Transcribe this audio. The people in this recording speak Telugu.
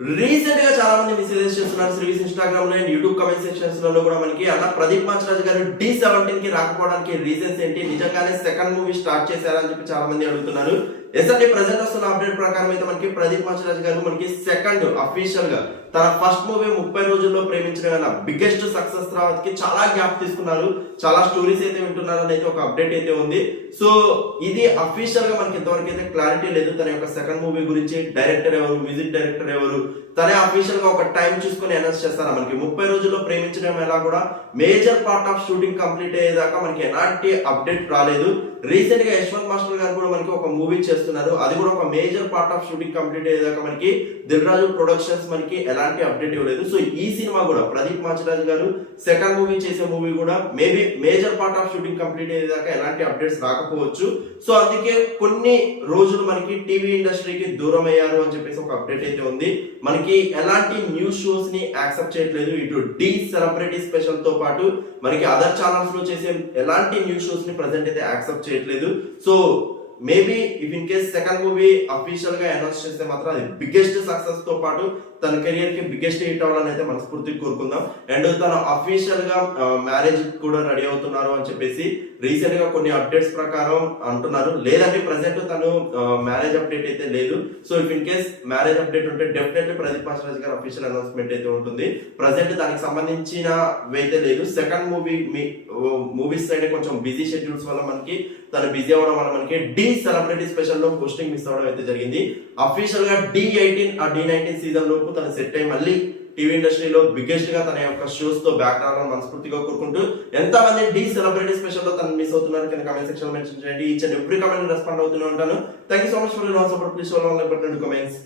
రీసెంట్ గా చాలా మంది మెసేజెస్ చేస్తున్నారు శ్రీవిస్ ఇన్స్టాగ్రామ్ లో అండ్ యూట్యూబ్ కమెంట్ సెక్షన్స్ లో కూడా మనకి అన్న ప్రదీప్ మాచిరాజు గారు D17 కి రాకపోవడానికి రీజన్స్ ఏంటి, నిజంగానే సెకండ్ మూవీ స్టార్ట్ చేశారని చెప్పి చాలా మంది అడుగుతున్నారు. ఎస్ అంటే ప్రెసెంట్ వస్తున్న అప్డేట్ ప్రకారం అయితే మనకి ప్రదీప్ మాచిరాజు గారు మనకి సెకండ్ అఫీషియల్ గా తన ఫస్ట్ మూవీ 30 రోజుల్లో ప్రేమించడం బిగ్గెస్ట్ సక్సెస్ తర్వాతకి చాలా గ్యాప్ తీసుకున్నారు, చాలా స్టోరీస్ అయితే వింటున్నారని అయితే ఒక అప్డేట్ అయితే ఉంది. సో ఇది అఫీషియల్ గా మనకి ఇంతవరకు అయితే క్లారిటీ లేదు తన యొక్క సెకండ్ మూవీ గురించి. డైరెక్టర్ ఎవరు, మ్యూజిక్ డైరెక్టర్ ఎవరు, తనే అఫీషియల్ గా ఒక టైం చూసుకొని అనౌన్స్ చేస్తారా. మనకి 30 రోజుల్లో ప్రేమించడం ఎలా కూడా major part of shooting complete అయ్యేదాకా మనకి ఎలాంటి అప్డేట్ రాలేదు. రీసెంట్ గా యశ్వంత్ మాస్టర్ గారు కూడా మనకి ఒక మూవీ చేస్తున్నారు, అది కూడా ఒక major part of shooting complete అయ్యేదాకా మనకి దిల్ రాజు ప్రొడక్షన్స్ మనకి ఎలాంటి అప్డేట్ ఇవ్వలేదు. సో ఈ సినిమా కూడా ప్రదీప్ మాచిరాజు గారు సెకండ్ మూవీ చేసే మూవీ కూడా maybe major part of shooting complete అయ్యేదాకా ఎలాంటి అప్డేట్స్ రాకపోవచ్చు. సో అందుకే కొన్ని రోజులు మనకి టీవీ ఇండస్ట్రీకి దూరం అయ్యారు అని చెప్పేసి ఒక అప్డేట్ అయితే ఉంది. మనకి ఎలాంటి న్యూస్ షోస్ ని యాక్సెప్ట్ చేయట్లేదు, ఇటు డి సెలబ్రిటీ స్పెషల్ తో పాటు మనకి అదర్ ఛానల్స్ లో చేసే ఎలాంటి న్యూస్ షోస్ ని ప్రెసెంట్ అయితే యాక్సెప్ట్ చేయట్లేదు. So maybe if in case second movie official గా అనౌన్స్ చేస్తే మాత్రం అది బిగ్గెస్ట్ సక్సెస్ తో పాటు తన కెరియర్ కి బిగ్గెస్ట్ హిట్ అవ్వాలని అయితే మనస్ఫూర్తిగా కోరుకుందాం. అండ్ తను అఫీషియల్ గా మ్యారేజ్ కూడా రెడీ అవుతున్నారు అని చెప్పేసి రీసెంట్ గా కొన్ని అప్డేట్స్ ప్రకారం అంటున్నారు. లేదంటే ప్రెసెంట్ తను మ్యారేజ్ అప్డేట్ అయితే లేదు. So if in case marriage update ఉంటే డెఫినెట్లీ ప్రదీప్ మాచిరాజు గారు అఫీషియల్ అనౌన్స్మెంట్ అయితే ఉంటుంది. ప్రెసెంట్ దానికి సంబంధించిన అయితే లేదు. సెకండ్ మూవీస్ సైడ్ కొంచెం బిజీ షెడ్యూల్స్ వల్ల మనకి తను బిజీ అవడం వల్ల మనకి డి సెలబ్రిటీ స్పెషల్ లో పోస్టింగ్ మిస్ అవడం అయితే జరిగింది. అఫీషియల్ గా D18 ఆ D19 సీజన్ లోపు తను సెట్ అయ్యి మళ్ళీ టీవీ ఇండస్ట్రీలో బిగ్గెస్ట్ గా తన యొక్క షోస్ తో బ్యాక్ రావాలని మనస్ఫూర్తిగా కోరుకుంటూ, ఎంత మంది డి సెలబ్రిటీ స్పెషల్ లో తను మిస్ అవుతున్నారు కింద కామెంట్ సెక్షన్ లో మెన్షన్ చేయండి. Each and every comment respond అవుతూనే ఉంటాను. Thank you so much for your support. Please show like button and comments.